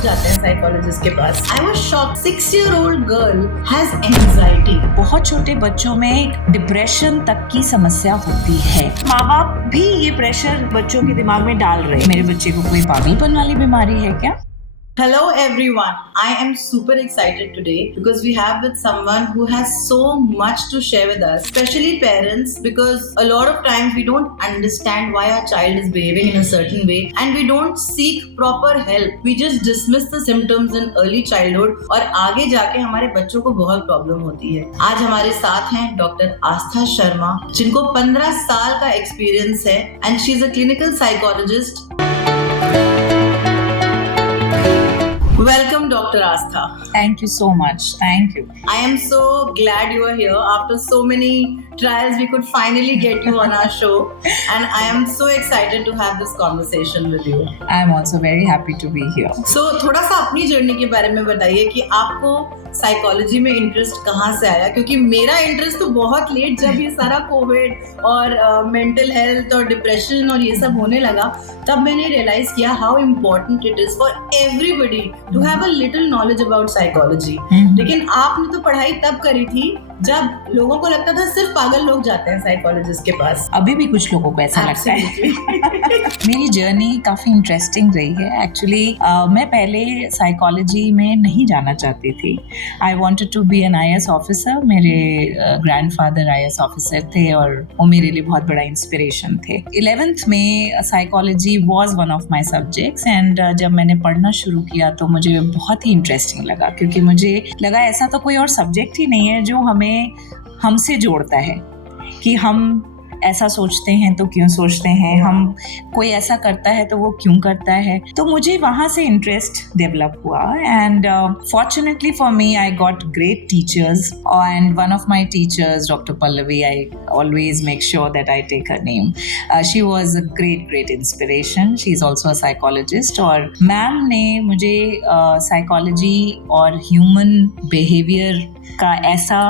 लोग जाते हैं साइकोलॉजिस्ट के पास। I was shocked, 6-year-old girl has anxiety. बहुत छोटे बच्चों में डिप्रेशन तक की समस्या होती है। माँ बाप भी ये प्रेशर बच्चों के दिमाग में डाल रहे हैं, मेरे बच्चे को कोई पागलपन वाली बीमारी है क्या? Hello everyone, I am super excited today because we have with someone who has so much to share with us, especially parents, because a lot of times we don't understand why our child is behaving in a certain way and we don't seek proper help. We just dismiss the symptoms in early childhood और आगे जाके हमारे बच्चों को बहुत problem होती है। आज हमारे साथ हैं डॉक्टर आस्था शर्मा, जिनको 15 साल का एक्सपीरियंस है and she is a clinical psychologist. Welcome, Dr. Astha. Thank you so much. Thank you. I am so glad you are here. After so many trials, we could finally get you on our show. And I am so excited to have this conversation with you. I am also very happy to be here. So, थोड़ा सा अपनी journey के बारे में बताइए कि आपको psychology में इंटरेस्ट कहाँ से आया? क्योंकि मेरा इंटरेस्ट तो बहुत लेट, जब ये सारा कोविड और मेंटल हेल्थ और डिप्रेशन और ये सब होने लगा, तब मैंने रियलाइज किया how important it is for everybody to have a little knowledge about psychology. लेकिन आपने तो पढ़ाई तब करी थी जब लोगों को लगता था सिर्फ पागल लोग जाते हैं साइकोलॉजिस्ट के पास। अभी भी कुछ लोगों को ऐसा लगता है। मेरी जर्नी काफी इंटरेस्टिंग रही है एक्चुअली। मैं पहले साइकोलॉजी में नहीं जाना चाहती थी। I wanted to be an IAS officer. मेरे ग्रैंडफादर IAS ऑफिसर थे और वो मेरे लिए बहुत बड़ा इंस्पिरेशन थे। 11th में psychology was one of my subjects and जब मैंने पढ़ना शुरू किया तो मुझे बहुत ही इंटरेस्टिंग लगा, क्योंकि मुझे लगा ऐसा तो कोई और सब्जेक्ट ही नहीं है जो हमें हमसे जोड़ता है कि हम ऐसा सोचते हैं तो क्यों सोचते हैं, हम कोई ऐसा करता है तो वो क्यों करता है। तो मुझे वहाँ से इंटरेस्ट डेवलप हुआ and fortunately for me I got great teachers and one of my teachers doctor Pallavi, I always make sure that I take her name. She was a great inspiration. She is also a psychologist और ma'am ने मुझे psychology और human behaviour का ऐसा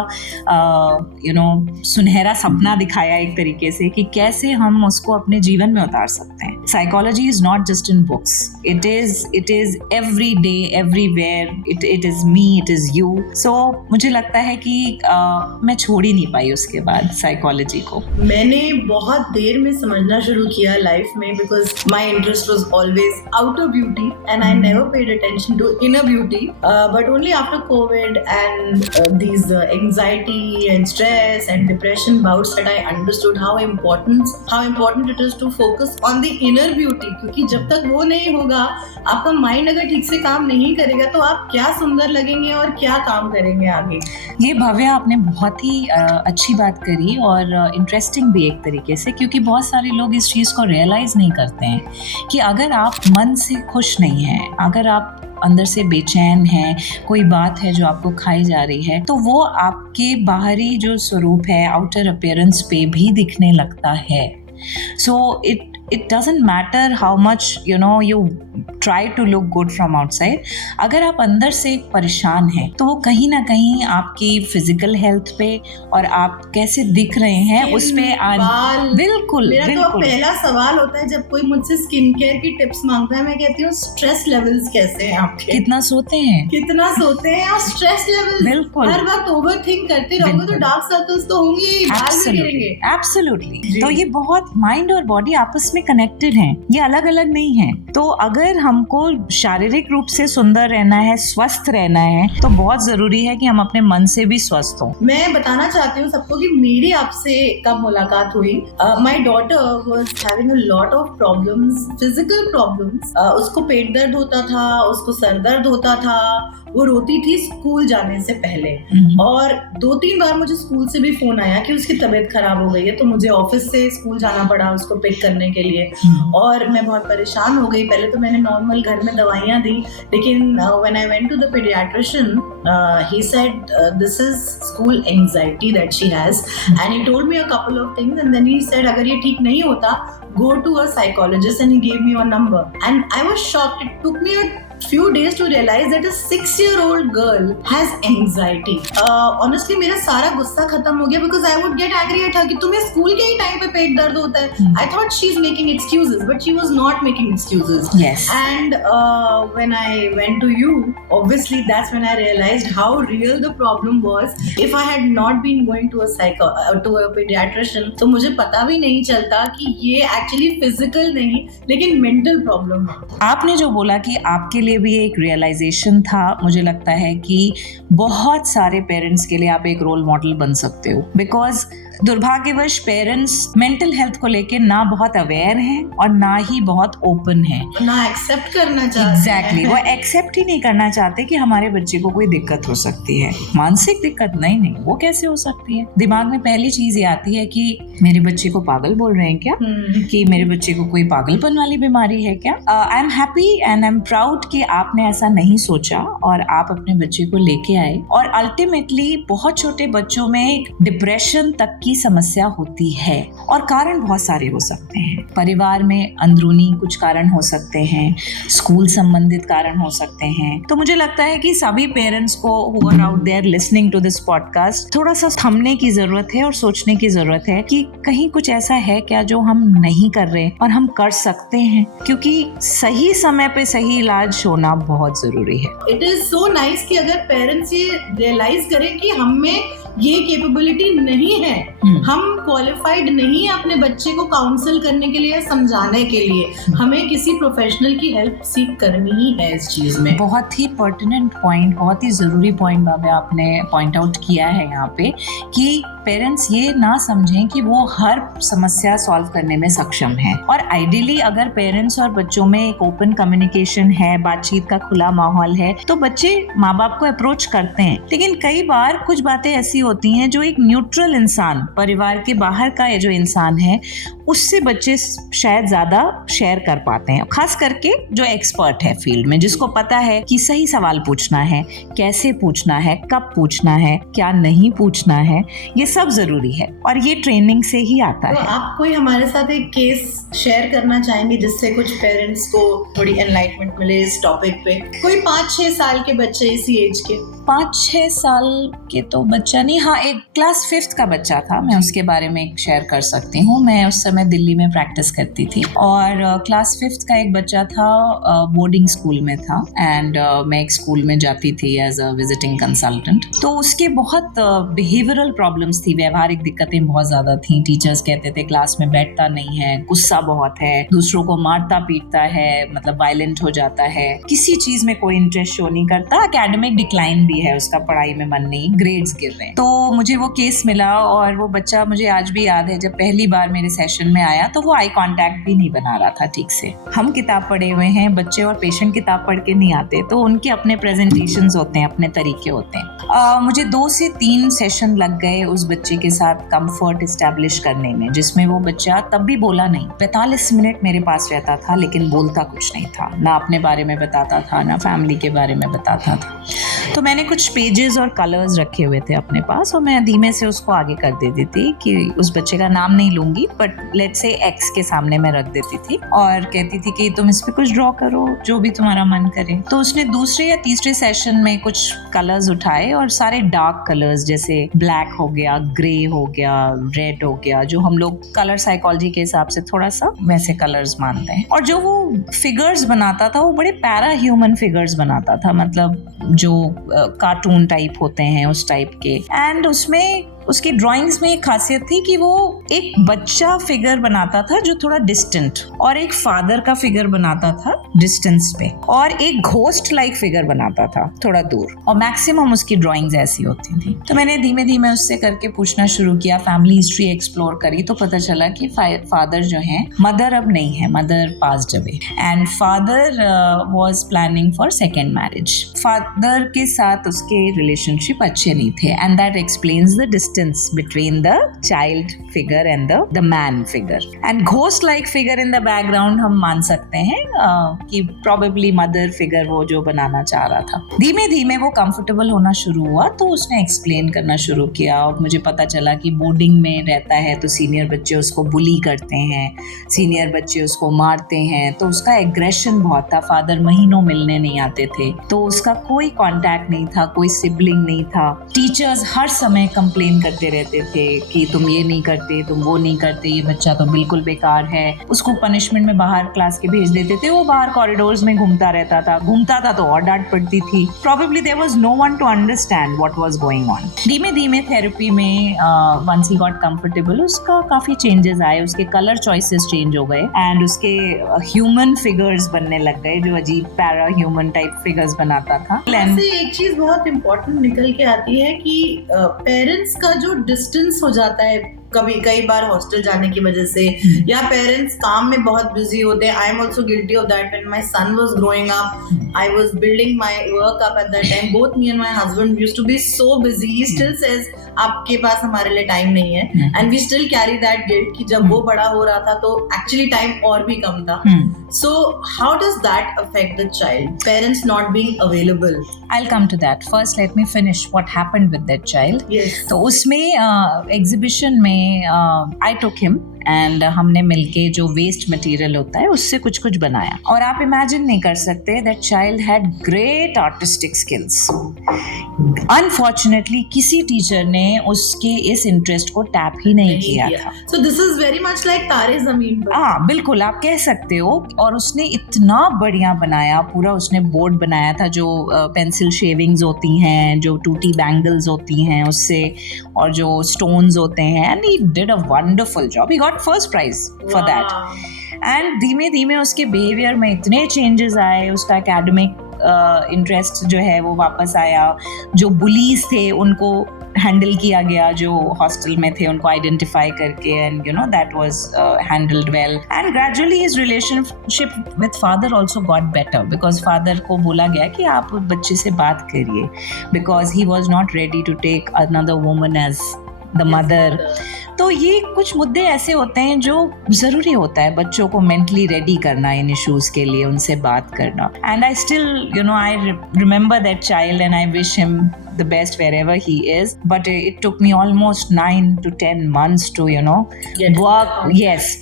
सुनहरा सपना दिखाया एक तरीके से कि कैसे हम उसको अपने जीवन में उतार सकते हैं। Psychology is not just in books, it is every day everywhere, it is me, it is you. So मुझे लगता है कि मैं छोड़ ही नहीं पाई उसके बाद साइकोलॉजी को। मैंने बहुत देर में समझना शुरू किया लाइफ में, because my interest was always outer beauty and I never paid attention to inner beauty, but only after covid and these anxiety and stress and depression bouts that I understood how important it is to focus on the inner beauty, क्योंकि जब तक वो नहीं होगा, आपका mind अगर ठीक से काम नहीं करेगा तो आप क्या सुंदर लगेंगे और क्या काम करेंगे आगे। ये भव्य, आपने बहुत ही अच्छी बात करी और इंटरेस्टिंग भी एक तरीके से, क्योंकि बहुत सारे लोग इस चीज़ को रियलाइज नहीं करते हैं कि अगर आप मन से खुश नहीं हैं, अगर आप अंदर से बेचैन है, कोई बात है जो आपको खाई जा रही है, तो वो आपके बाहरी जो स्वरूप है, आउटर अपीयरेंस पे भी दिखने लगता है। सो it doesn't matter how much you try to look good from outside, अगर आप अंदर से परेशान हैं तो वो कहीं ना कहीं आपकी फिजिकल हेल्थ पे और आप कैसे दिख रहे हैं उस पे बिल्कुल। मेरा तो पहला सवाल होता है जब कोई मुझसे स्किन केयर की टिप्स मांगता है, मैं कहती हूँ स्ट्रेस लेवल्स कैसे हैं आपके, कितना सोते हैं और स्ट्रेस लेवल बिल्कुल हर वक्त ओवरथिंक करते रहोगे तो डार्क सर्कल्स तो होंगे, बाल भी गिरेंगे। एब्सोल्युटली। तो ये बहुत माइंड और बॉडी आपस में कनेक्टेड हैं, ये अलग अलग नहीं है। तो अगर हमको शारीरिक रूप से सुंदर रहना है, स्वस्थ रहना है, तो बहुत जरूरी है कि हम अपने मन से भी स्वस्थ हों। मैं बताना चाहती हूँ सबको कि मेरी आपसे कब मुलाकात हुई। My daughter was having a lot of problems, physical problems. उसको पेट दर्द होता था, उसको सर दर्द होता था, वो रोती थी स्कूल जाने से पहले। और 2-3 बार मुझे स्कूल से भी फोन आया कि उसकी तबीयत खराब हो गई है, तो मुझे ऑफिस से स्कूल जाना पड़ा उसको पिक करने के लिए। और मैं बहुत परेशान हो गई। पहले तो मैंने नॉर्मल घर में दवाइयाँ दी, लेकिन when I went to the paediatrician he said this is school anxiety that she has and he told me a couple of things and then he said अगर ये ठीक नहीं होता go to a psychologist and he gave me your number. And I was shocked. It took me a few days to realize that a 6-year-old girl has anxiety. Honestly मेरा सारा गुस्सा खत्म हो गया because I would get angry at her कि तुम्हें school के ही time पे पेट दर्द होता है. I thought she's making excuses, but she was not making excuses. Yes. And when I went to you, obviously that's when I realized how real the problem was. If I had not been going to a pediatrician, तो मुझे पता भी नहीं चलता कि ये actually physical नहीं लेकिन mental problem है. आपने जो बोला कि आपके लिए भी एक रियलाइजेशन था, मुझे लगता है कि बहुत सारे पेरेंट्स के लिए आप एक रोल मॉडल बन सकते हो, बिकॉज दुर्भाग्यवश पेरेंट्स मेंटल हेल्थ को लेके ना बहुत अवेयर हैं और ना ही बहुत ओपन हैं, ना एक्सेप्ट करना चाहते. एग्जैक्टली वो एक्सेप्ट ही नहीं करना चाहते कि हमारे बच्चे को कोई दिक्कत हो सकती है. मानसिक दिक्कत नहीं, वो कैसे हो सकती है. दिमाग में पहली चीज ये आती है कि मेरे बच्चे को पागल बोल रहे हैं क्या, कि मेरे बच्चे को कोई पागलपन वाली बीमारी है क्या. I am happy and I am proud कि आपने ऐसा नहीं सोचा और आप अपने बच्चे को लेके आए. और अल्टीमेटली बहुत छोटे बच्चों में डिप्रेशन तक की समस्या होती है और कारण बहुत सारे हो सकते हैं. परिवार में अंदरूनी कुछ कारण हो सकते हैं, स्कूल संबंधित कारण हो सकते हैं. तो मुझे लगता है कि सभी पेरेंट्स को who are out there listening to this podcast थोड़ा सा थमने की जरूरत है और सोचने की जरूरत है कि कहीं कुछ ऐसा है क्या जो हम नहीं कर रहे और हम कर सकते हैं, क्योंकि सही समय पे सही इलाज होना बहुत जरूरी है. इट इज सो नाइस कि अगर पेरेंट्स ये रियलाइज करें कि हम में ये कैपेबिलिटी नहीं है, हम क्वालिफाइड नहीं है अपने बच्चे को काउंसल करने के लिए, समझाने के लिए. हमें किसी प्रोफेशनल की हेल्प सीख करनी ही है इस चीज में. बहुत ही पर्टिनेंट पॉइंट, बहुत ही जरूरी पॉइंट बाबा आपने पॉइंट आउट किया है यहाँ पे कि पेरेंट्स ये ना समझें कि वो हर समस्या सॉल्व करने में सक्षम है. और आइडियली अगर पेरेंट्स और बच्चों में एक ओपन कम्युनिकेशन है, बातचीत का खुला माहौल है, तो बच्चे माँ बाप को अप्रोच करते हैं. लेकिन कई बार कुछ बातें ऐसी होती हैं जो एक न्यूट्रल इंसान, परिवार के बाहर का ये जो इंसान है, उससे बच्चे शायद ज्यादा शेयर कर पाते हैं, खास करके जो एक्सपर्ट है फील्ड में, जिसको पता है कि सही सवाल पूछना है, कैसे पूछना है, कब पूछना है, क्या नहीं पूछना है. ये सब जरूरी है और ये ट्रेनिंग से ही आता है. तो आप कोई हमारे साथ एक केस शेयर करना चाहेंगे जिससे कुछ पेरेंट्स को थोड़ी एनलाइटमेंट मिले इस टॉपिक पे? कोई 5-6 साल के बच्चे इसी एज के? 5-6 साल के तो बच्चा नहीं, हाँ एक क्लास 5th का बच्चा था, मैं उसके बारे में शेयर कर सकती हूँ. मैं उस समय दिल्ली में प्रैक्टिस करती थी और क्लास 5th का एक बच्चा था, बोर्डिंग स्कूल में था एंड मैं एक स्कूल में जाती थी एज अ विजिटिंग कंसल्टेंट. तो उसके बहुत बिहेवियरल प्रॉब्लम्स थी, व्यवहारिक दिक्कतें बहुत ज्यादा थी. टीचर्स कहते थे क्लास में बैठता नहीं है, गुस्सा बहुत है, दूसरों को मारता पीटता है, मतलब वायलेंट हो जाता है, किसी चीज में कोई इंटरेस्ट शो नहीं करता, एकेडमिक डिक्लाइन भी है, उसका पढ़ाई में मन नहीं, ग्रेड्स गिर रहे हैं. तो मुझे वो केस मिला और वो बच्चा मुझे आज भी याद है, जब पहली बार मेरे सेशन में आया तो वो आई कांटेक्ट भी नहीं बना रहा था ठीक से. हम किताब पढ़े हुए हैं, बच्चे और पेशेंट किताब पढ़ के नहीं आते, तो उनके अपने प्रेजेंटेशंस होते हैं, अपने तरीके होते हैं. मुझे 2 से 3 सेशन लग गए उस बच्चे के साथ कंफर्ट एस्टैब्लिश करने में, जिसमें वो बच्चा तब भी बोला नहीं. 45 मिनट मेरे पास रहता था लेकिन बोलता कुछ नहीं था, ना अपने बारे में बताता था, ना फैमिली के बारे में बताता था. तो मैंने कुछ पेजेस और कलर्स रखे हुए थे अपने पास और मैं धीमे से उसको आगे कर देती थी कि उस बच्चे का नाम नहीं लूंगी, बट लेट्स से एक्स के सामने मैं रख देती थी और कहती थी कि तुम इस पे कुछ ड्रॉ करो, जो भी तुम्हारा मन करे. तो उसने दूसरे या तीसरे सेशन में कुछ कलर्स उठाए और सारे डार्क कलर्स, जैसे ब्लैक हो गया, ग्रे हो गया, रेड हो गया, जो हम लोग कलर साइकोलॉजी के हिसाब से थोड़ा सा वैसे कलर्स मानते हैं. और जो वो फिगर्स बनाता था वो बड़े पैरा ह्यूमन फिगर्स बनाता था, मतलब जो कार्टून टाइप होते हैं उस टाइप के. एंड उसमें उसकी ड्राइंग्स में एक खासियत थी कि वो एक बच्चा फिगर बनाता था जो थोड़ा डिस्टेंट, और एक फादर का फिगर बनाता था डिस्टेंस पे, और एक घोस्ट लाइक फिगर बनाता था थोड़ा दूर, और मैक्सिमम उसकी ड्राइंग्स ऐसी होती थी. तो मैंने धीमे धीमे उससे करके पूछना शुरू किया, फैमिली हिस्ट्री एक्सप्लोर करी, तो पता चला कि फादर जो है, मदर अब नहीं है, mother passed away, and father was planning for second marriage. Father के साथ उसके रिलेशनशिप अच्छे नहीं थे and that explains the distance distance between the child figure and the man figure. And ghost like figure in the background हम मान सकते हैं कि probably mother figure वो जो बनाना चाह रहा था. धीमे धीमे वो comfortable होना शुरू हुआ तो उसने explain करना शुरू किया और मुझे पता चला कि बोर्डिंग में रहता है तो सीनियर बच्चे उसको बुली करते हैं, सीनियर बच्चे उसको मारते हैं, तो उसका एग्रेशन बहुत था. फादर महीनों मिलने नहीं आते थे, तो उसका कोई कांटेक्ट नहीं था, कोई सिबलिंग नहीं था. टीचर्स हर समय कंप्लेन करते रहते थे कि तुम ये नहीं करते, तुम वो नहीं करते, ये बच्चा तो बिल्कुल बेकार है. उसको पनिशमेंट में बाहर क्लास के भेज देते थे, वो बाहर कॉरिडोर्स में घूमता रहता था तो और डांट पड़ती थी. Probably there was no one to understand what was going on. धीमे धीमे थेरेपी में वंस ही गॉट कंफर्टेबल उसका काफी चेंजेस आए, उसके कलर चॉइसेस चेंज हो गए एंड उसके ह्यूमन फिगर्स बनने लग गए, जो अजीब पैरा ह्यूमन टाइप फिगर्स बनाता था. एक चीज बहुत इम्पोर्टेंट निकल के आती है कि पेरेंट्स का जो डिस्टेंस हो जाता है कई बार हॉस्टल जाने की वजह से, या पेरेंट्स काम में बहुत बिजी होते हैं. I am also guilty of that. When my son was growing up I was building my work up at that time. Both me and my husband used to be so busy. He still says आपके पास हमारे लिए time नहीं है, and we still carry that guilt कि जब वो बड़ा हो रहा था तो एक्चुअली टाइम और भी कम था. So how does that affect the child? Parents not being available. I'll come to that. First, let me finish what happened with that child. Yes. तो उसमें एग्जीबिशन में I took him एंड हमने मिलके जो waste material होता है उससे कुछ कुछ बनाया. और आप इमेजिन नहीं कर सकते, that child had great artistic skills. Unfortunately किसी टीचर ने उसके इस इंटरेस्ट को टैप ही नहीं किया था. So this is very much like तारे जमीन पर. हाँ बिल्कुल, आप कह सकते हो. और उसने इतना बढ़िया बनाया, पूरा उसने बोर्ड बनाया था जो पेंसिल शेविंग्स होती हैं, जो टूटी बैंगल्स होती हैं उससे, और जो स्टोन्स होते हैं. And he did a wonderful job. He got first prize for that. And धीमे धीमे उसके बिहेवियर में इतने चेंजेस आए, उसका एकेडमिक इंटरेस्ट जो है वो वापस आया. जो बुलीज थे उनको हैंडल किया गया, जो हॉस्टल में थे उनको आइडेंटिफाई करके, and you know that was handled well. And gradually his relationship with father also got better, because father को बोला गया कि आप बच्चे से बात करिए, because he was not ready to take another woman as the mother. तो ये कुछ मुद्दे ऐसे होते हैं जो ज़रूरी होता है बच्चों को मेंटली रेडी करना इन इश्यूज़ के लिए, उनसे बात करना. And I still you know I remember that child and I wish him the best wherever he is, but it took me almost 9 to 10 months to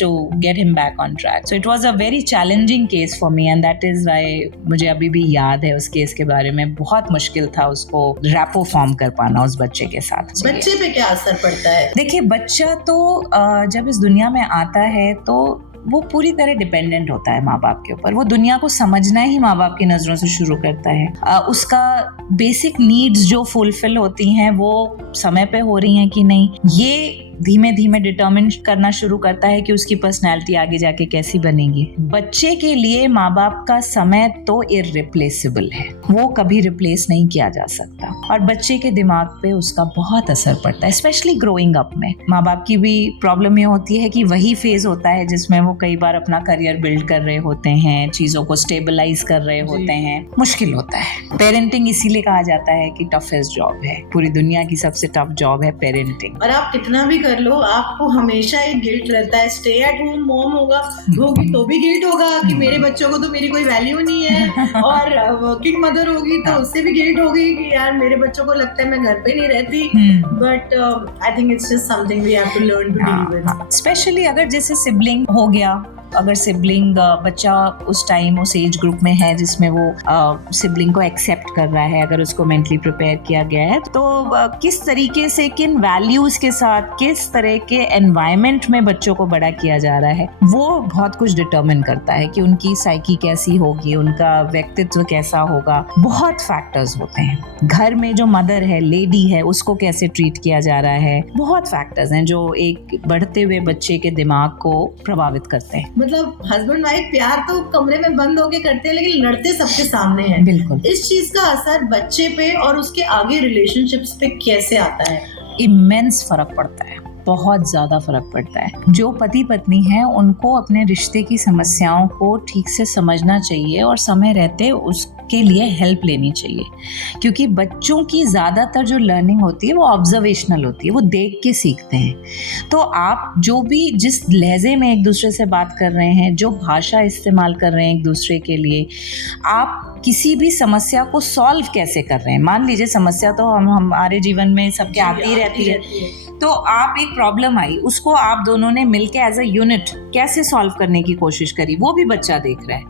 to get him back on track. So it was a very challenging case for me, and that is why मुझे अभी भी याद है उस case के बारे में. बहुत मुश्किल था उसको रैपो फॉर्म कर पाना उस बच्चे के साथ. बच्चे पे क्या असर पड़ता है? देखिए, बच्चा तो जब इस दुनिया में आता है तो वो पूरी तरह डिपेंडेंट होता है माँ बाप के ऊपर. वो दुनिया को समझना ही माँ बाप की नज़रों से शुरू करता है. उसका बेसिक नीड्स जो फुलफिल होती हैं वो समय पे हो रही हैं कि नहीं, ये धीमे धीमे डिटर्मिन करना शुरू करता है कि उसकी पर्सनैलिटी आगे जाके कैसी बनेगी. बच्चे के लिए माँ बाप का समय तो इररिप्लेसेबल है, वो कभी रिप्लेस नहीं किया जा सकता. और बच्चे के दिमाग पे उसका बहुत असर पड़ता है, स्पेशली ग्रोइंग अप में. माँ बाप की भी प्रॉब्लम ये होती है कि वही फेज होता है जिसमें वो कई बार अपना करियर बिल्ड कर रहे होते हैं, चीज़ों को स्टेबलाइज कर रहे होते हैं. मुश्किल होता है. पेरेंटिंग इसीलिए कहा जाता है कि टफेस्ट जॉब है, पूरी दुनिया की सबसे टफ जॉब है पेरेंटिंग. और आप कितना भी कर लो, आपको हमेशा एक गिल्ट रहता है. स्टे एट होम मॉम होगी तो भी गिल्ट होगा कि मेरे बच्चों को तो मेरी कोई वैल्यू नहीं है, और वर्किंग मदर होगी तो उससे भी गिल्ट होगी कि यार मेरे बच्चों को लगता है मैं घर पे नहीं रहती. But I think it's just something we have to learn to deal with. Especially अगर जैसे सिबलिंग हो गया, अगर सिबलिंग बच्चा उस टाइम उस एज ग्रुप में है जिसमें वो सिबलिंग को एक्सेप्ट कर रहा है, अगर उसको मेंटली प्रिपेयर किया गया है, तो किस तरीके से, किन वैल्यूज के साथ, किस तरह के एनवायरनमेंट में बच्चों को बड़ा किया जा रहा है, वो बहुत कुछ डिटर्मिन करता है कि उनकी साइकी कैसी होगी, उनका व्यक्तित्व कैसा होगा. बहुत फैक्टर्स होते हैं. घर में जो मदर है, लेडी है, उसको कैसे ट्रीट किया जा रहा है, बहुत फैक्टर्स हैं जो एक बढ़ते हुए बच्चे के दिमाग को प्रभावित करते हैं. मतलब हस्बैंड वाइफ प्यार तो कमरे में बंद होके करते हैं, लेकिन लड़ते सबके सामने हैं. बिल्कुल. इस चीज का असर बच्चे पे और उसके आगे रिलेशनशिप्स पे कैसे आता है? इमेंस फर्क पड़ता है. बहुत ज़्यादा फर्क पड़ता है। जो पति पत्नी हैं उनको अपने रिश्ते की समस्याओं को ठीक से समझना चाहिए और समय रहते उसके लिए हेल्प लेनी चाहिए, क्योंकि बच्चों की ज़्यादातर जो लर्निंग होती है वो ऑब्जर्वेशनल होती है, वो देख के सीखते हैं। तो आप जो भी जिस लहजे में एक दूसरे से बात कर रहे हैं, जो भाषा इस्तेमाल कर रहे हैं एक दूसरे के लिए, आप किसी भी समस्या को सॉल्व कैसे कर रहे हैं। मान लीजिए समस्या तो हमारे जीवन में सबके आती रहती है, तो आप एक प्रॉब्लम आई, उसको आप दोनों ने मिलके एज अ यूनिट कैसे सॉल्व करने की कोशिश करी, वो भी बच्चा देख रहा है।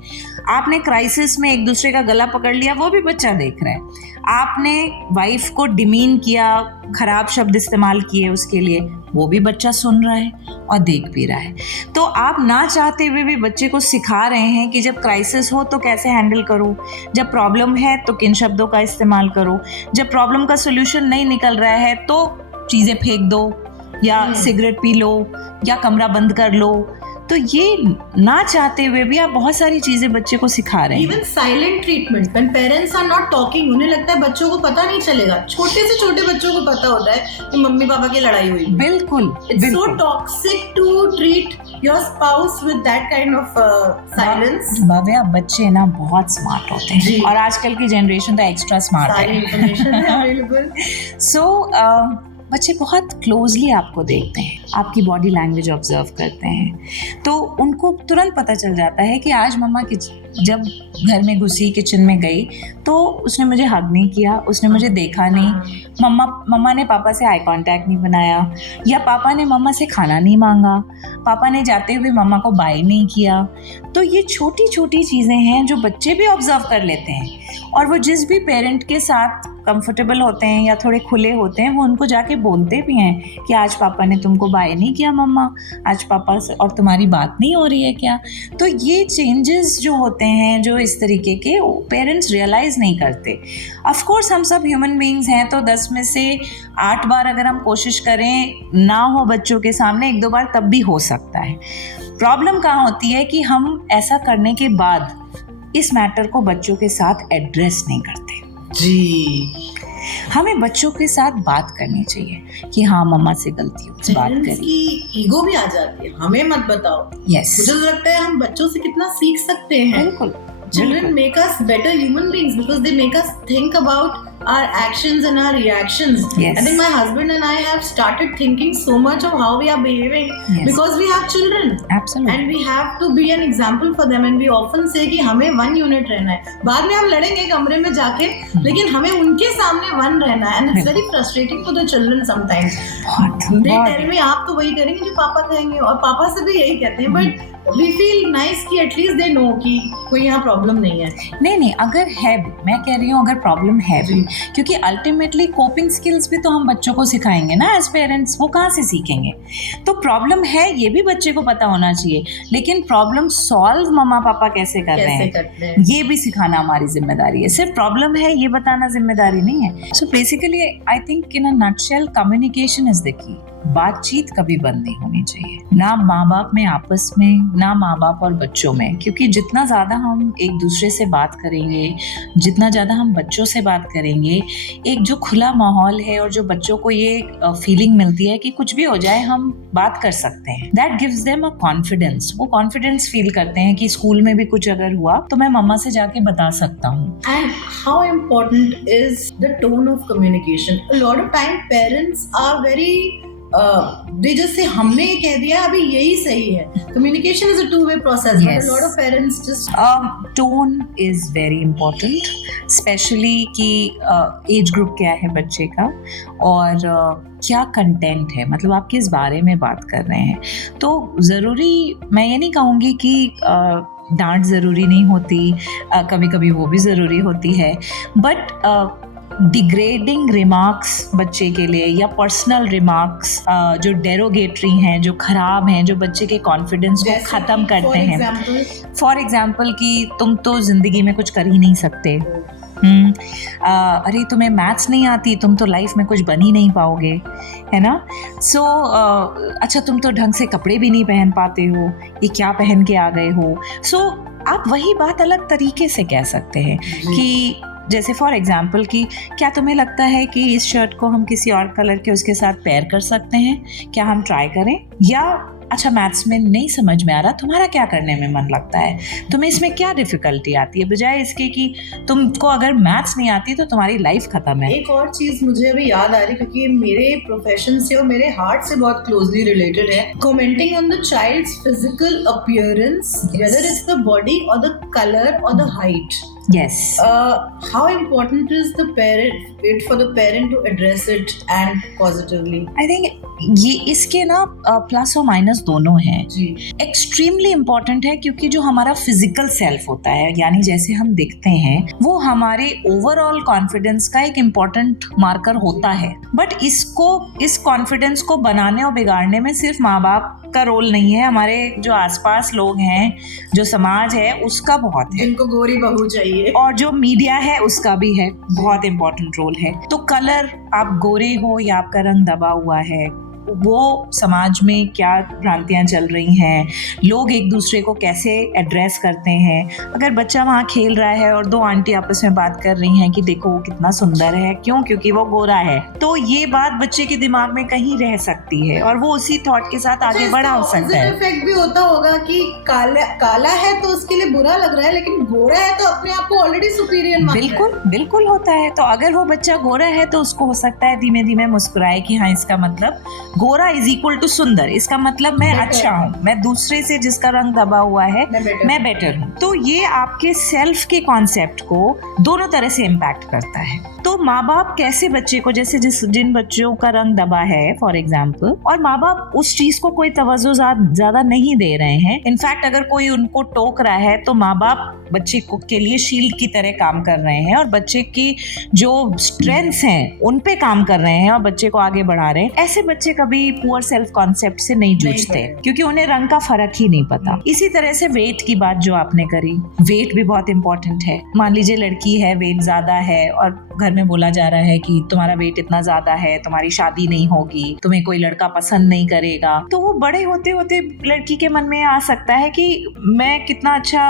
आपने क्राइसिस में एक दूसरे का गला पकड़ लिया, वो भी बच्चा देख रहा है। आपने वाइफ को डिमीन किया, खराब शब्द इस्तेमाल किए उसके लिए, वो भी बच्चा सुन रहा है और देख भी रहा है। तो आप ना चाहते हुए भी बच्चे को सिखा रहे हैं कि जब क्राइसिस हो तो कैसे हैंडल करो, जब प्रॉब्लम है तो किन शब्दों का इस्तेमाल करो, जब प्रॉब्लम का सोल्यूशन नहीं निकल रहा है तो चीज़ें फेंक दो या सिगरेट पी लो या कमरा बंद कर लो। तो ये ना चाहते हुए भी आप बहुत सारी चीजें बच्चे को सिखा रहे हैं। Even silent treatment, when parents are not talking, उन्हें लगता है बच्चों को पता नहीं चलेगा। छोटे से छोटे बच्चों को पता होता है कि मम्मी पापा की लड़ाई हुई। बिल्कुल, it's so toxic to treat your spouse with that kind of silence. Bhavya, बच्चे ना बहुत स्मार्ट होते हैं और आजकल की जनरेशन तो एक्स्ट्रा स्मार्ट है। सारी इंफॉर्मेशन है अवेलेबल। सो बच्चे बहुत क्लोजली आपको देखते हैं, आपकी बॉडी लैंग्वेज ऑब्जर्व करते हैं, तो उनको तुरंत पता चल जाता है कि आज मम्मा जब घर में घुसी, किचन में गई, तो उसने मुझे हग नहीं किया, उसने मुझे देखा नहीं, मम्मा ने पापा से आई कांटेक्ट नहीं बनाया, या पापा ने मम्मा से खाना नहीं मांगा, पापा ने जाते हुए मम्मा को बाय नहीं किया। तो ये छोटी छोटी चीज़ें हैं जो बच्चे भी ऑब्जर्व कर लेते हैं और वो जिस भी पेरेंट के साथ कंफर्टेबल होते हैं या थोड़े खुले होते हैं, वो उनको जाके बोलते भी हैं कि आज पापा ने तुमको बाय नहीं किया मम्मा, आज पापा से और तुम्हारी बात नहीं हो रही है क्या। तो ये चेंजेस जो होते हैं, जो इस तरीके के, पेरेंट्स रियलाइज़ नहीं करते। ऑफ कोर्स हम सब ह्यूमन बीइंग्स हैं, तो 10 में से 8 बार अगर हम कोशिश करें ना हो बच्चों के सामने, 1-2 बार तब भी हो सकता है। प्रॉब्लम कहाँ होती है कि हम ऐसा करने के बाद इस मैटर को बच्चों के साथ एड्रेस नहीं करते। जी, हमें बच्चों के साथ बात करनी चाहिए कि हाँ मम्मा से गलती हुई, बात करिए। की ईगो भी आ जाती है, हमें मत बताओ। यस, मुझे तो लगता है हम बच्चों से कितना सीख सकते हैं। बिल्कुल। Children make us better human beings because they make us think about our actions and our reactions. Yes. I think my husband and I have started thinking so much of how we are behaving because we have children. Absolutely. And we have to be an example for them. And we often say कि हमें 1 unit रहना है। बाद में हम लड़ेंगे कमरे में जाके, लेकिन हमें उनके सामने 1 रहना है। And it's very frustrating for the children sometimes. They tell me आप तो वही करेंगे जो पापा कहेंगे, और पापा से भी यही कहते हैं, but we feel nice कि at least they know कि कोई यहाँ प्रॉब्लम नहीं है। नहीं, अगर है भी, मैं कह रही हूँ अगर प्रॉब्लम है भी, क्योंकि अल्टीमेटली कोपिंग स्किल्स भी तो हम बच्चों को सिखाएंगे ना एज पेरेंट्स, वो कहाँ से सीखेंगे। तो प्रॉब्लम है ये भी बच्चे को पता होना चाहिए, लेकिन प्रॉब्लम सॉल्व मम्मा पापा कैसे कर रहे हैं ये भी सिखाना हमारी जिम्मेदारी है। सिर्फ प्रॉब्लम है ये बताना जिम्मेदारी नहीं है। So basically I think in a nutshell communication is the key. बातचीत कभी बंद नहीं होनी चाहिए, ना माँ बाप में आपस में, ना माँ बाप और बच्चों में, क्योंकि जितना ज़्यादा हम एक दूसरे से बात करेंगे, जितना ज़्यादा हम बच्चों से बात करेंगे, एक जो खुला माहौल है और जो बच्चों को ये फीलिंग मिलती है कि कुछ भी हो जाए हम बात कर सकते हैं, that gives them a confidence. वो कॉन्फिडेंस फील करते हैं कि स्कूल में भी कुछ अगर हुआ तो मैं मम्मा से जाके बता सकता हूँ। And how important is the tone of communication? A lot of time parents are very they just say हमने ये कह दिया अभी यही सही है। Communication is a two-way process. Yes. But a lot of parents just tone is very important, especially कि age group क्या है बच्चे का और क्या कंटेंट है, मतलब आप किस बारे में बात कर रहे हैं। तो ज़रूरी, मैं ये नहीं कहूँगी कि डांट ज़रूरी नहीं होती, कभी कभी वो भी ज़रूरी होती है, बट डिग्रेडिंग रिमार्क्स बच्चे के लिए या पर्सनल रिमार्क्स जो डेरोगेटरी हैं, जो ख़राब हैं, जो बच्चे के कॉन्फिडेंस को ख़त्म करते हैं। फॉर एग्जाम्पल कि तुम तो ज़िंदगी में कुछ कर ही नहीं सकते, अरे तुम्हें मैथ्स नहीं आती, तुम तो लाइफ में कुछ बन ही नहीं पाओगे, है ना। सो अच्छा तुम तो ढंग से कपड़े भी नहीं पहन पाते हो, ये क्या पहन के आ गए हो। सो आप वही बात अलग तरीके से कह सकते हैं कि जैसे फॉर एग्जाम्पल कि क्या तुम्हें लगता है कि इस शर्ट को हम किसी और कलर के उसके साथ पेयर कर सकते हैं, क्या हम ट्राई करें? या अच्छा मैथ्स में नहीं समझ में आ रहा, तुम्हारा क्या करने में मन लगता है, तुम्हें इसमें क्या डिफिकल्टी आती है, बजाय इसके कि तुमको अगर मैथ्स नहीं आती तो तुम्हारी लाइफ खत्म है। एक और चीज मुझे अभी याद आ रही, क्योंकि ये मेरे प्रोफेशन से और मेरे हार्ट से बहुत क्लोजली रिलेटेड है, commenting on the child's physical appearance, whether it's the body और द कलर और the height. Yes. How important is for the parent to address it and positively? I think ये इसके ना plus और minus दोनों हैं जी. Extremely important है, क्योंकि जो हमारा फिजिकल सेल्फ होता है, यानी जैसे हम दिखते हैं, वो हमारे ओवरऑल कॉन्फिडेंस का एक इम्पॉर्टेंट मार्कर होता है. बट इस कॉन्फिडेंस को बनाने और बिगाड़ने में सिर्फ माँ बाप का रोल नहीं है, हमारे जो आसपास लोग हैं, जो समाज है, उसका बहुत है, जिनको गोरी बहू चाहिए, और जो मीडिया है उसका भी है, बहुत इम्पोर्टेंट रोल है. तो कलर, आप गोरे हो या आपका रंग दबा हुआ है, वो समाज में क्या भ्रांतियां चल रही हैं, लोग एक दूसरे को कैसे एड्रेस करते हैं. अगर बच्चा वहाँ खेल रहा है और दो आंटी आपस में बात कर रही हैं कि देखो वो कितना सुंदर है, क्यों? क्योंकि वो गोरा है, तो ये बात बच्चे के दिमाग में कहीं रह सकती है और वो उसी थॉट के साथ आगे बढ़ा हो सकता है. इफेक्ट भी होता होगा कि काला है तो उसके लिए बुरा लग रहा है, लेकिन गोरा है तो अपने आप को ऑलरेडी सुपीरियर मान रहा है. बिल्कुल बिल्कुल होता है. तो अगर वो बच्चा गोरा है तो उसको हो सकता है धीमे धीमे मुस्कुराए कि हाँ, इसका मतलब गोरा इज इक्वल टू सुंदर, इसका मतलब मैं अच्छा हूँ, मैं दूसरे से जिसका रंग दबा हुआ है मैं बेटर हूँ. तो ये आपके सेल्फ के कॉन्सेप्ट को दोनों तरह से इम्पैक्ट करता है. तो माँ बाप कैसे बच्चे को, जैसे जिन बच्चों का रंग दबा है फॉर एग्जाम्पल, और माँ बाप उस चीज को कोई तवज्जो ज्यादा नहीं दे रहे हैं, इनफैक्ट अगर कोई उनको टोक रहा है तो माँ बाप बच्चे को के लिए शील्ड की तरह काम कर रहे हैं और बच्चे की जो स्ट्रेंथ्स हैं उन पे काम कर रहे हैं और बच्चे को आगे बढ़ा रहे हैं. ऐसे बच्चे कभी पुअर सेल्फ कॉन्सेप्ट से नहीं जूझते, क्योंकि उन्हें रंग का फर्क ही नहीं पता. इसी तरह से वेट की बात जो आपने करी, वेट भी बहुत इंपॉर्टेंट है. मान लीजिए लड़की है, वेट ज्यादा है और घर में बोला जा रहा है कि तुम्हारा वेट इतना ज्यादा है, तुम्हारी शादी नहीं होगी, तुम्हें कोई लड़का पसंद नहीं करेगा. तो वो बड़े होते होते लड़की के मन में आ सकता है कि मैं कितना अच्छा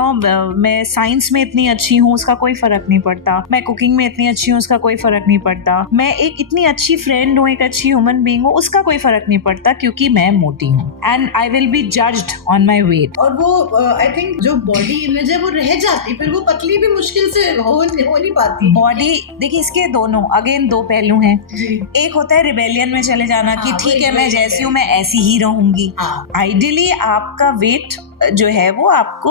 मैं साइंस में इतनी अच्छी हूँ, उसका कोई फर्क नहीं पड़ता, मैं कुकिंग में इतनी अच्छी हूँ, उसका कोई फर्क नहीं पड़ता, मैं एक इतनी अच्छी फ्रेंड हूँ, एक अच्छी ह्यूमन बीइंग हूँ, उसका कोई फर्क नहीं पड़ता, क्योंकि मैं मोटी हूँ and I will be judged on my weight. और वो आई थिंक जो बॉडी इमेज है वो रह जाती, फिर वो पतली भी मुश्किल से हो नहीं पाती. बॉडी, देखिए इसके दोनों अगेन दो पहलू हैं. एक होता है रिबेलियन में चले जाना कि ठीक है, मैं जैसी हूँ मैं ऐसी ही रहूंगी. आइडियली आपका वेट जो है वो आपको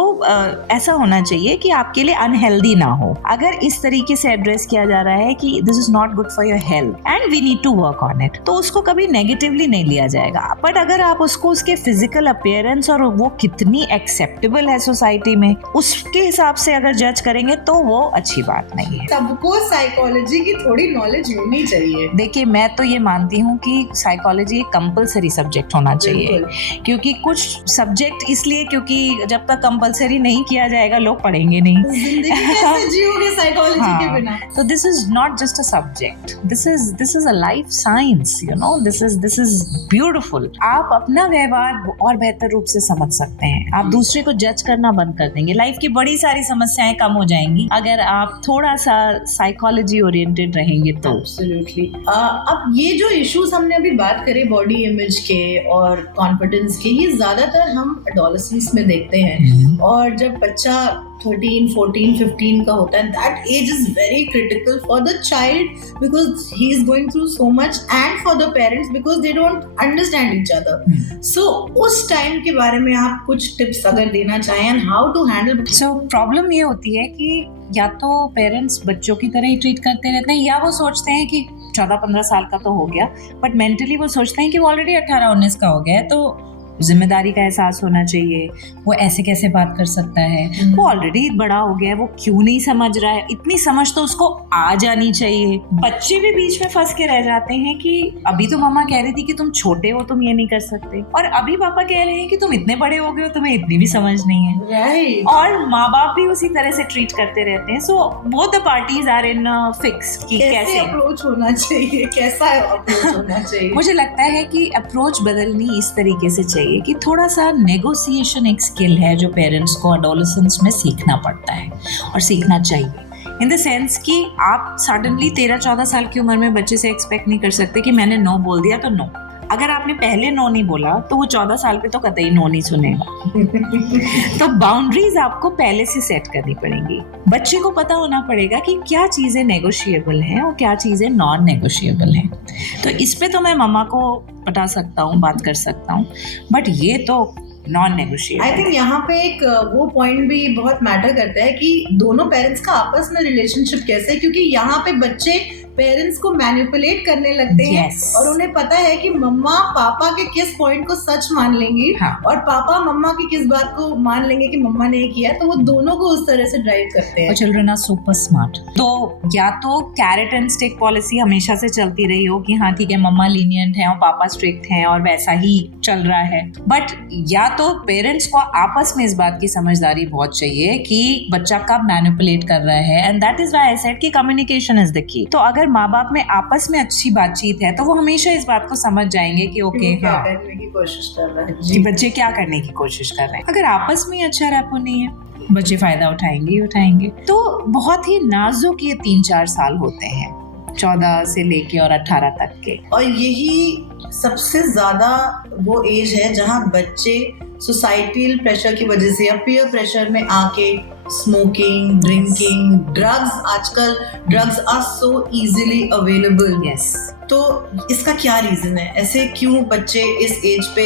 ऐसा होना चाहिए कि आपके लिए अनहेल्दी ना हो. अगर इस तरीके से एड्रेस किया जा रहा है कि this is not good for your health and we need to work on it, तो उसको कभी नेगेटिवली नहीं लिया जाएगा. बट अगर आप उसको उसके फिजिकल अपीयरेंस और वो कितनी एक्सेप्टेबल है सोसाइटी में, उसके हिसाब से अगर जज करेंगे तो वो अच्छी बात नहीं है. सबको साइकोलॉजी की थोड़ी नॉलेज होनी चाहिए. देखिए मैं तो ये मानती हूँ कि साइकोलॉजी एक कंपलसरी सब्जेक्ट होना चाहिए, क्योंकि कुछ सब्जेक्ट इसलिए क्योंकि जब तक कंपलसरी नहीं किया जाएगा लोग पढ़ेंगे नहीं. जिंदगी कैसे जियोगे साइकोलॉजी के बिना? तो this is not just a subject, this is a life science, you know, this is beautiful. आप अपना व्यवहार और बेहतर रूप से समझ सकते हैं, आप दूसरे को जज करना बंद कर देंगे. लाइफ की बड़ी सारी समस्याएं कम हो जाएंगी अगर आप थोड़ा सा साइकोलॉजी ओरिएंटेड रहेंगे तो. एब्सोल्युटली. अब ये जो इश्यूज हमने अभी बात करी बॉडी इमेज के और कॉन्फिडेंस के, ये ज्यादातर हम एडोलेसेंस में देखते हैं. और जब बच्चा 13, 14, 15 का होता है, that age is very critical for the child because he is going through so much, and for the parents because they don't understand each other. So उस टाइम के बारे में आप कुछ टिप्स अगर देना चाहें and how to handle. So problem ये होती है कि या तो पेरेंट्स बच्चों की तरह ही ट्रीट करते रहते हैं, या वो सोचते हैं कि 14-15 साल का तो हो गया, बट मेंटली वो सोचते हैं कि वो ऑलरेडी 18-19 का हो गया है, तो जिम्मेदारी का एहसास होना चाहिए, वो ऐसे कैसे बात कर सकता है, वो ऑलरेडी बड़ा हो गया है, वो क्यों नहीं समझ रहा है, इतनी समझ तो उसको आ जानी चाहिए. बच्चे भी बीच में फंस के रह जाते हैं कि अभी तो मम्मा कह रही थी कि तुम छोटे हो, तुम ये नहीं कर सकते, और अभी पापा कह रहे हैं कि तुम इतने बड़े हो गए हो, तुम्हें इतनी भी समझ नहीं है. Right. और माँ बाप भी उसी तरह से ट्रीट करते रहते हैं. So both the parties are in fix कि कैसे अप्रोच होना चाहिए, कैसा अप्रोच होना चाहिए. मुझे लगता है कि अप्रोच बदलनी इस तरीके से चाहिए कि थोड़ा सा नेगोशिएशन एक स्किल है जो पेरेंट्स को एडोलेसेंस में सीखना पड़ता है और सीखना चाहिए. इन द सेंस कि आप सडनली 13-14 साल की उम्र में बच्चे से एक्सपेक्ट नहीं कर सकते कि मैंने नो बोल दिया तो नो। अगर आपने पहले नो नहीं बोला तो वो 14 साल पे तो कतई नो नहीं सुनेगा। तो बाउंड्रीज आपको पहले से सेट करनी पड़ेंगी। बच्चे को पता होना पड़ेगा कि क्या चीज़ें नेगोशिएबल हैं और क्या चीज़ें नॉन नेगोशिएबल हैं। तो इस पे तो मैं मम्मा को बता सकता हूँ, बात कर सकता हूँ, बट ये तो नॉन नेगोशिएबल। आई थिंक यहाँ पे एक वो पॉइंट भी बहुत मैटर करता है कि दोनों पेरेंट्स का आपस में रिलेशनशिप कैसे है, क्योंकि यहाँ पे बच्चे पेरेंट्स को मैनिपुलेट करने लगते हैं। Yes. और उन्हें पता है कि मम्मा पापा के किस पॉइंट को सच मान लेंगी, हाँ. और पापा मम्मा की किस बात को मान लेंगे कि मम्मा ने किया, तो वो दोनों को उस तरह से ड्राइव करते हैं। Children are super smart. तो या तो कैरेट एंड स्टिक पॉलिसी हमेशा से चलती रही हो कि हाँ ठीक है मम्मा लीनियंट है और पापा स्ट्रिक्ट हैं और वैसा ही चल रहा है, बट या तो पेरेंट्स को आपस में इस बात की समझदारी बहुत चाहिए कि बच्चा कब मैनिपुलेट कर रहा है, and that is why I said कि कम्युनिकेशन इज द की। तो अगर माँ बाप में आपस में अच्छी बातचीत है तो वो हमेशा इस बात को समझ जाएंगे कि ओके क्या हाँ करने की कोशिश कर रहा है कि बच्चे क्या करने की कोशिश कर रहे हैं। अगर आपस में अच्छा रैपो नहीं है, बच्चे फायदा उठाएंगे ही उठाएंगे। तो बहुत ही नाजुक ये 3-4 साल होते हैं, 14 से लेके और 18 तक के। और यही सबसे ज्यादा वो एज है जहाँ बच्चे सोसाइटल प्रेशर की वजह से या पीयर प्रेशर में आके स्मोकिंग, ड्रिंकिंग, ड्रग्स, आजकल drugs are so easily available. Yes. तो इसका क्या रीजन है? ऐसे क्यों बच्चे इस एज पे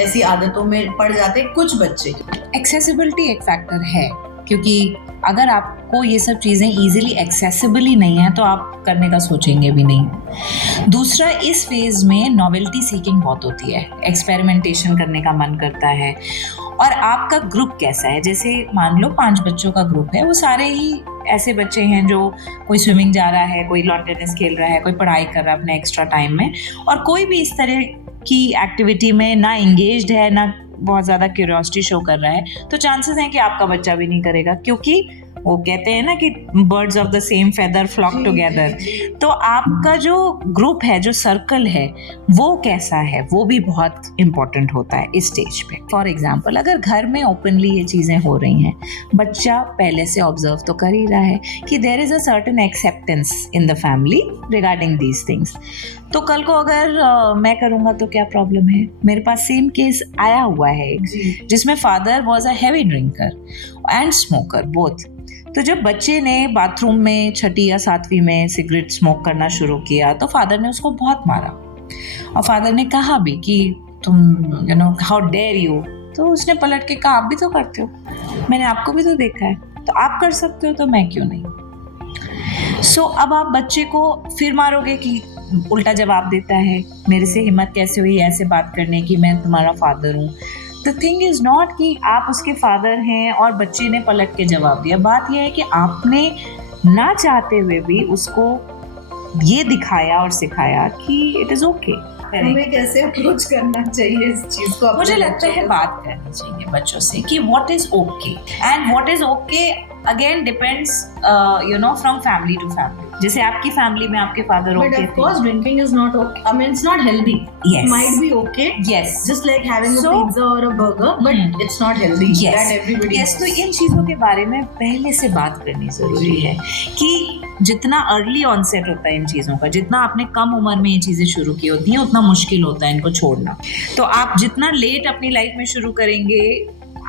ऐसी आदतों में पड़ जाते हैं? कुछ बच्चे एक्सेसिबिलिटी एक फैक्टर है, क्योंकि अगर आपको ये सब चीज़ें इजीली एक्सेसिबल ही नहीं है तो आप करने का सोचेंगे भी नहीं। दूसरा, इस फेज में नॉवेल्टी सीकिंग बहुत होती है, एक्सपेरिमेंटेशन करने का मन करता है। और आपका ग्रुप कैसा है, जैसे मान लो 5 बच्चों का ग्रुप है, वो सारे ही ऐसे बच्चे हैं जो कोई स्विमिंग जा रहा है, कोई लॉन टेनिस खेल रहा है, कोई पढ़ाई कर रहा है अपने एक्स्ट्रा टाइम में, और कोई भी इस तरह की एक्टिविटी में ना इंगेज्ड है, ना बहुत ज़्यादा क्यूरियोसिटी शो कर रहा है, तो चांसेस हैं कि आपका बच्चा भी नहीं करेगा, क्योंकि वो कहते हैं ना कि birds of the same feather flock together. तो आपका जो ग्रुप है, जो सर्कल है, वो कैसा है, वो भी बहुत इंपॉर्टेंट होता है इस स्टेज पे। फॉर एग्जाम्पल, अगर घर में ओपनली ये चीज़ें हो रही हैं, बच्चा पहले से ऑब्जर्व तो कर ही रहा है कि there is a certain acceptance in the family regarding these things, तो कल को अगर मैं करूँगा तो क्या प्रॉब्लम है? मेरे पास सेम केस आया हुआ है जिसमें father was a heavy drinker and smoker both. तो जब बच्चे ने बाथरूम में 6ठी या 7वीं में सिगरेट स्मोक करना शुरू किया तो फादर ने उसको बहुत मारा, और फादर ने कहा भी कि तुम you know how dare you. तो उसने पलट के कहा आप भी तो करते हो, मैंने आपको भी तो देखा है, तो आप कर सकते हो तो मैं क्यों नहीं। सो अब आप बच्चे को फिर मारोगे कि उल्टा जवाब देता है, मेरे से हिम्मत कैसे हुई ऐसे बात करने की, मैं तुम्हारा फादर हूँ। द थिंग इज़ नॉट कि आप उसके फादर हैं और बच्चे ने पलट के जवाब दिया। बात यह है कि आपने ना चाहते हुए भी उसको ये दिखाया और सिखाया कि इट इज़ ओके। हमें कैसे अप्रोच करना चाहिए इस चीज को? मुझे लगता है बात करनी चाहिए बच्चों से कि what is okay and what is okay again depends you know from family to family. जैसे आपकी फैमिली में आपके फादर ओके थे, but of course drinking is not okay. I mean it's not healthy. Yes. It might be okay. Yes. Just like having a pizza or a burger, but it's not healthy. Yes. That everybody Yes. knows. तो इन चीज़ों के बारे में पहले से बात करनी ज़रूरी है कि जितना अर्ली ऑनसेट होता है इन चीज़ों का, जितना आपने कम उम्र में ये चीज़ें शुरू की होती हैं, उतना मुश्किल होता है इनको छोड़ना। तो आप जितना लेट अपनी लाइफ में शुरू करेंगे,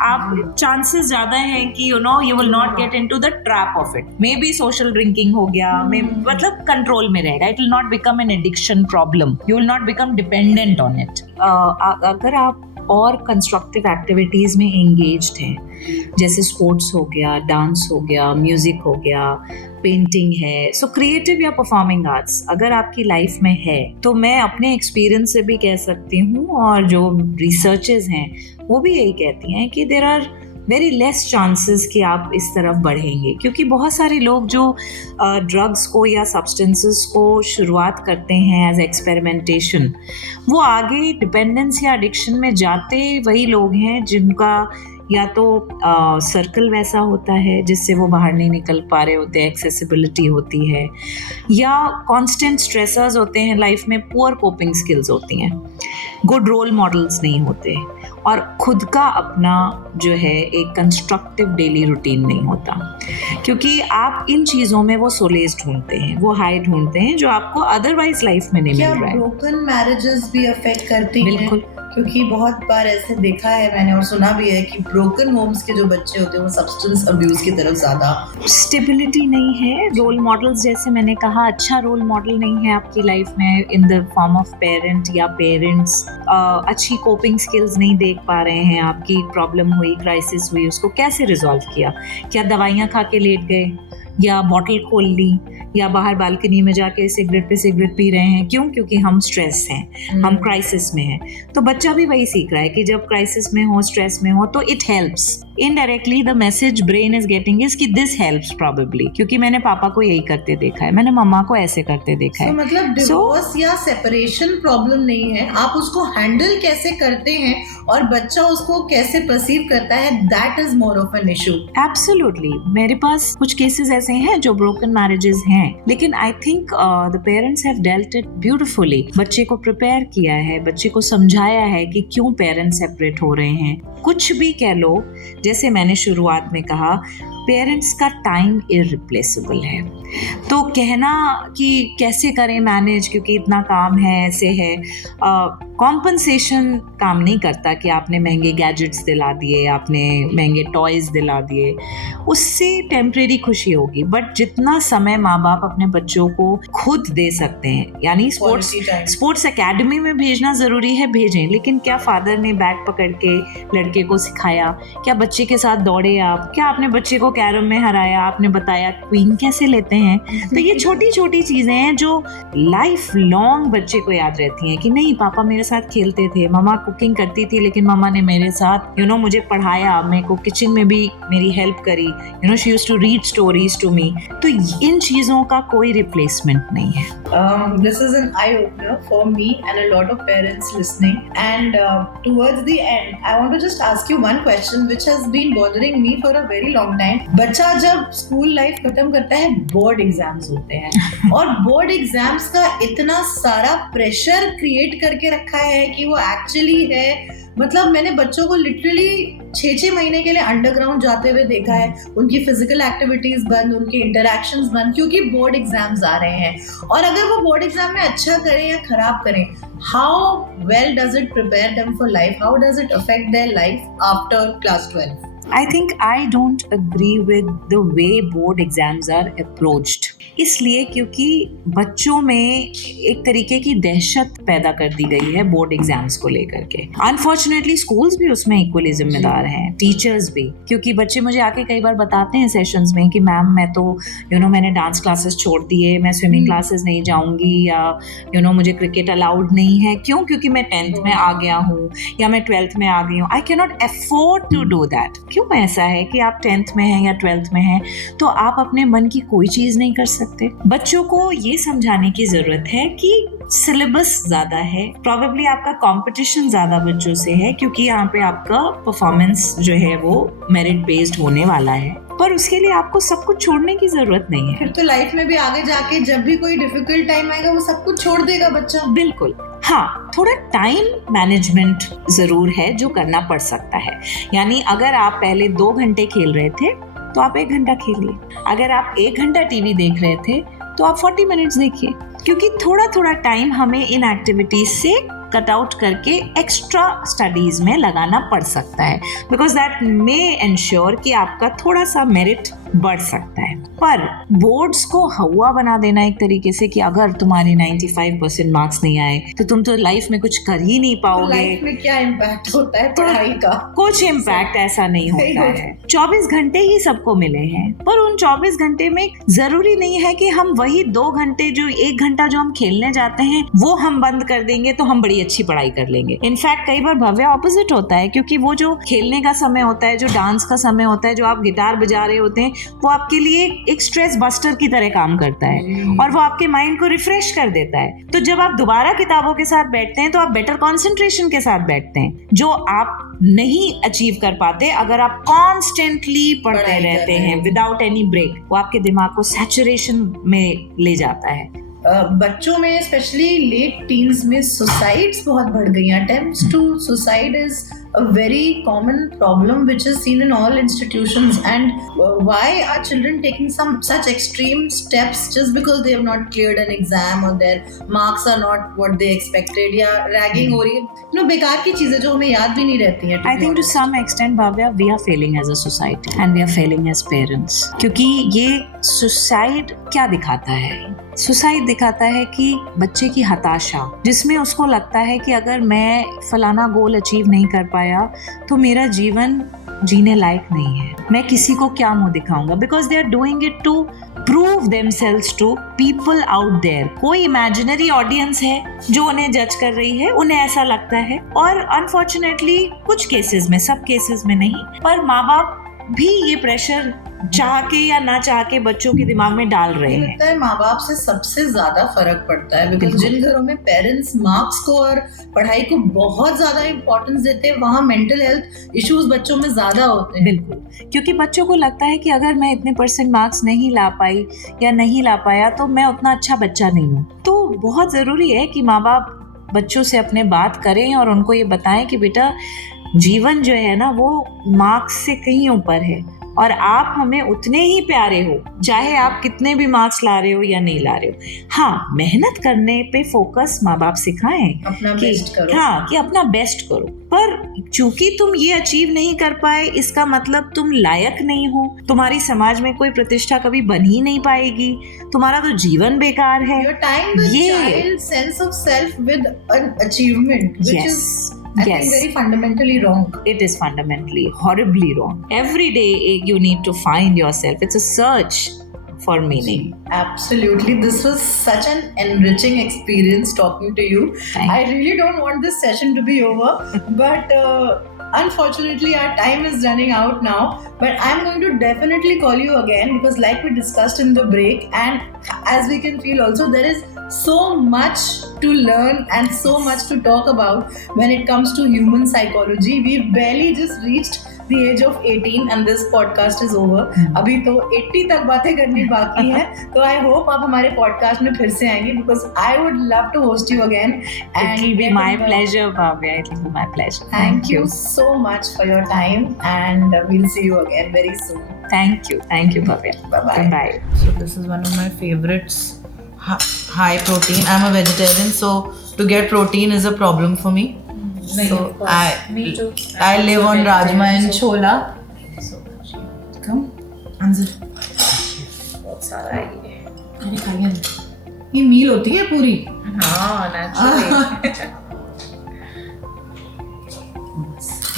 आप चांसेस ज्यादा हैं कि you know you will not get into the trap of it. May be social drinking हो गया, मतलब कंट्रोल में रहेगा, it will not become an addiction problem, you will not become dependent on it. अगर आप और कंस्ट्रक्टिव एक्टिविटीज़ में engaged हैं, जैसे स्पोर्ट्स हो गया, डांस हो गया, म्यूज़िक हो गया, पेंटिंग है, सो क्रिएटिव या परफॉर्मिंग आर्ट्स अगर आपकी लाइफ में है, तो मैं अपने एक्सपीरियंस से भी कह सकती हूँ, और जो रिसर्चेस हैं वो भी यही कहती हैं कि there are very less chances कि आप इस तरफ बढ़ेंगे, क्योंकि बहुत सारे लोग जो ड्रग्स को या सब्सटेंसेस को शुरुआत करते हैं एज एक्सपेरिमेंटेशन, वो आगे डिपेंडेंस या एडिक्शन में जाते वही लोग हैं जिनका या तो सर्कल वैसा होता है जिससे वो बाहर नहीं निकल पा रहे होते, एक्सेसिबिलिटी होती है, या कांस्टेंट स्ट्रेसर्स होते हैं लाइफ में, पुअर कोपिंग स्किल्स होती हैं, गुड रोल मॉडल्स नहीं होते, और खुद का अपना जो है एक कंस्ट्रक्टिव डेली रूटीन नहीं होता, क्योंकि आप इन चीज़ों में वो सोलेज ढूंढते हैं, वो हाई ढूंढते हैं जो आपको अदरवाइज लाइफ में नहीं मिल रहा है। क्या ब्रोकन मैरिजेस भी अफेक्ट करती हैं? बिल्कुल, क्योंकि बहुत बार ऐसे देखा है मैंने और सुना भी है कि ब्रोकन होम्स के जो बच्चे होते हैं वो सब्सटेंस अब्यूज की तरफ ज्यादा, स्टेबिलिटी नहीं है, रोल मॉडल्स जैसे मैंने कहा, अच्छा रोल मॉडल नहीं है आपकी लाइफ में in the form of parent या पेरेंट्स, अच्छी कोपिंग स्किल्स नहीं देख पा रहे हैं, आपकी प्रॉब्लम हुई, क्राइसिस हुई, उसको कैसे रिजॉल्व किया, क्या दवाइयाँ खा के लेट गए या बॉटल खोल ली या बाहर बालकनी में जाके सिगरेट पे सिगरेट पी रहे हैं, क्यों? क्योंकि हम स्ट्रेस हैं, हम क्राइसिस में हैं। तो बच्चा भी वही सीख रहा है कि जब क्राइसिस में हो, स्ट्रेस में हो, तो it helps indirectly, the message brain is getting is कि दिस हेल्प्स प्रोबेबली, क्योंकि मैंने पापा को यही करते देखा है, मैंने मम्मा को ऐसे करते देखा है। मतलब डिवोर्स या सेपरेशन प्रॉब्लम नहीं है, आप उसको हैंडल कैसे करते हैं और बच्चा उसको कैसे परसीव करता है, that is more of an issue. Absolutely, मेरे पास कुछ केसेस ऐसे हैं जो ब्रोकन मैरिजेस हैं, लेकिन I think the parents have dealt it beautifully, बच्चे को प्रिपेयर किया है, बच्चे को समझाया है कि क्यों पेरेंट्स सेपरेट हो रहे हैं। कुछ भी कह लो, जैसे मैंने शुरुआत में कहा, पेरेंट्स का टाइम इररिप्लेसेबल है, तो कहना कि कैसे करें मैनेज क्योंकि इतना काम है, ऐसे है, कॉम्पनसेशन काम नहीं करता कि आपने महंगे गैजेट्स दिला दिए, आपने महंगे टॉयज दिला दिए, उससे टेम्परेरी खुशी होगी, बट जितना समय माँ बाप अपने बच्चों को खुद दे सकते हैं, यानी स्पोर्ट्स एकेडमी में भेजना ज़रूरी है, भेजें, लेकिन क्या फादर ने बैट पकड़ के लड़के को सिखाया, क्या बच्चे के साथ दौड़े आप, क्या आपने बच्चे को कैरम में हराया, आपने बताया क्वीन कैसे लेते हैं। तो ये छोटी छोटी चीज़ें हैं जो लाइफ लॉन्ग बच्चे को याद रहती हैं कि नहीं, पापा मेरे साथ खेलते थे, मम्मा कुकिंग करती थी, लेकिन मम्मा ने मेरे साथ मुझे पढ़ाया, मेरे को किचन में भी मेरी हेल्प करी, she used to read stories to me. तो इन चीज़ों का कोई रिप्लेसमेंट नहीं है। This is an eye opener for me and a lot of parents listening, and towards the end I want to just ask you one question which has been bothering me for a very long time. बच्चा जब school life खत्म करता है, board exams होते हैं और board exams का इतना सारा प्रेशर क्रिएट करके रखा है कि वो एक्चुअली है, मतलब मैंने बच्चों को लिटरली 6-6 महीने के लिए अंडरग्राउंड जाते हुए देखा है, उनकी फिजिकल एक्टिविटीज बंद, उनके इंटरैक्शंस बंद, क्योंकि बोर्ड एग्जाम्स आ रहे हैं। और अगर वो बोर्ड एग्जाम में अच्छा करें या खराब करें, how well does it prepare them for life, how does it affect their life after class 12? I think I don't agree with the way board exams are approached. इसलिए क्योंकि बच्चों में एक तरीके की दहशत पैदा कर दी गई है बोर्ड एग्जाम्स को लेकर के। अनफॉर्चुनेटली स्कूल्स भी उसमें इक्वली जिम्मेदार हैं, टीचर्स भी, क्योंकि बच्चे मुझे आके कई बार बताते हैं सेशंस में कि मैम मैं तो मैंने डांस क्लासेस छोड़ दिए, मैं स्विमिंग क्लासेस नहीं जाऊंगी, या मुझे क्रिकेट अलाउड नहीं है। क्यों? क्योंकि मैं 10th में आ गया हूँ या मैं 12th में आ गई हूँ, I can not afford to do that. क्यों ऐसा है कि आप 10th में हैं या 12th में हैं तो आप अपने मन की कोई चीज़ नहीं कर सकते? बच्चों को ये समझाने की ज़रूरत है कि सिलेबस ज़्यादा है, प्रॉबेबली आपका कंपटीशन ज़्यादा बच्चों से है, क्योंकि यहाँ पे आपका परफॉर्मेंस जो है वो मेरिट बेस्ड होने वाला है, पर उसके लिए आपको सब कुछ छोड़ने की ज़रूरत नहीं है। फिर तो लाइफ में भी आगे जाके जब भी कोई डिफिकल्ट टाइम आएगा वो सब कुछ छोड़ देगा बच्चा। बिल्कुल, हाँ, थोड़ा टाइम मैनेजमेंट ज़रूर है जो करना पड़ सकता है। यानी अगर आप पहले 2 घंटे खेल रहे थे तो आप 1 घंटा खेलिए, अगर आप 1 घंटा टीवी देख रहे थे तो आप 40 मिनट्स देखिए, क्योंकि थोड़ा थोड़ा टाइम हमें इन एक्टिविटीज से कट आउट करके एक्स्ट्रा स्टडीज में लगाना पड़ सकता है, बिकॉज दैट मे एंश्योर कि आपका थोड़ा सा मेरिट बढ़ सकता है। पर बोर्ड्स को हवा बना देना एक तरीके से कि अगर तुम्हारे 95% मार्क्स नहीं आए तो तुम तो लाइफ में कुछ कर ही नहीं पाओगे। तो लाइफ में क्या इम्पैक्ट होता है पढ़ाई का? कुछ इम्पैक्ट ऐसा नहीं होता है। 24 घंटे ही सबको मिले हैं, पर उन 24 घंटे में जरूरी नहीं है कि हम वही 2 घंटे जो 1 घंटा जो हम खेलने जाते हैं वो हम बंद कर देंगे तो हम बड़ी अच्छी पढ़ाई कर लेंगे। इनफैक्ट कई बार भव्य ऑपोजिट होता है, क्योंकि वो जो खेलने का समय होता है, जो डांस का समय होता है, जो आप गिटार बजा रहे होते हैं, वो आपके लिए एक स्ट्रेस बस्टर की तरह काम करता है और वो आपके माइंड को रिफ्रेश कर देता है। तो जब आप दोबारा किताबों के साथ बैठते हैं तो आप बेटर कंसंट्रेशन के साथ बैठते हैं। जो आप नहीं अचीव कर पाते अगर आप कॉन्स्टेंटली पढ़ते पढ़ाई कर रहते रहे हैं हैं। Without any break. वो आपके दिमाग को सैचुरेशन में ले जाता है। बच्चों में स्पेशली लेट टीन्स में सुसाइड्स बहुत बढ़ गई हैं। Attempts to suicide is a very common problem which is seen in all institutions. And why are children taking such extreme steps just because they have not cleared an exam or their marks are not what they expected, या ragging हो रही है, बेकार की चीजें जो हमें याद भी नहीं रहती हैं। I think to some extent, Bhavya, we are failing as a society and we are failing as parents. क्योंकि ये सुसाइड क्या दिखाता है? सुसाइड दिखाता है कि बच्चे की हताशा, जिसमें उसको लगता है कि अगर मैं फलाना गोल अचीव नहीं कर पाया तो मेरा जीवन जीने लायक नहीं है, मैं किसी को क्या मुंह दिखाऊंगा, because they are doing it to prove themselves to people out there. कोई इमेजिनरी ऑडियंस है जो उन्हें जज कर रही है, उन्हें ऐसा लगता है। और अनफॉर्चुनेटली कुछ केसेस में, सब केसेस में नहीं, पर माँ बाप भी ये प्रेशर चाह के या ना चाह के बच्चों के दिमाग में डाल रहे हैं। लगता है माँ बाप से सबसे ज्यादा फर्क पड़ता है, बिकॉज बिल्कुल। जिन घरों में पेरेंट्स मार्क्स को और पढ़ाई को बहुत ज्यादा इंपॉर्टेंस देते हैं, वहाँ मेंटल हेल्थ इश्यूज बच्चों में ज्यादा होते हैं। बिल्कुल, क्योंकि बच्चों को लगता है कि अगर मैं इतने % मार्क्स नहीं ला पाई या नहीं ला पाया तो मैं उतना अच्छा बच्चा नहीं हूँ। तो बहुत ज़रूरी है कि माँ बाप बच्चों से अपने बात करें और उनको ये बताएं कि बेटा जीवन जो है ना वो मार्क्स से कहीं ऊपर है और आप हमें उतने ही प्यारे हो, चाहे आप कितने भी मार्क्स ला रहे हो या नहीं ला रहे हो। हाँ, मेहनत करने पे फोकस माँ बाप सिखाएं, अपना कि बेस्ट करो। हाँ, कि अपना बेस्ट करो। पर चूंकि तुम ये अचीव नहीं कर पाए इसका मतलब तुम लायक नहीं हो, तुम्हारी समाज में कोई प्रतिष्ठा कभी बन ही नहीं पाएगी, तुम्हारा तो जीवन बेकार है। You're tying the ये- child's sense of self with an achievement, which Yes. is, I think, very fundamentally wrong. It is fundamentally horribly wrong. Every day you need to find yourself. It's a search for meaning. Absolutely. This was such an enriching experience talking to you. Thank I really don't want this session to be over, but unfortunately our time is running out now. But I'm going to definitely call you again, because like we discussed in the break, and as we can feel also, there is so much to learn and so much to talk about when it comes to human psychology. We've barely just reached the age of 18 and this podcast is over. अभी तो 80 तक बातें करनी बाकी हैं, तो I hope आप हमारे podcast में फिर से आएंगे, because I would love to host you again. It will be my pleasure, Bhavya. It will be my pleasure. Thank you so much for your time, and we'll see you again very soon. Thank you, Bhavya. Bye-bye. Bye. So this is one of my favorites. High protein. I'm a vegetarian, so to get protein is a problem for me. So Me too. I live on rajma and chola. Come, Anzur. बहुत सारा है ये। अरे खाइए ना। ये मील होती है पूरी। हाँ, naturally. बस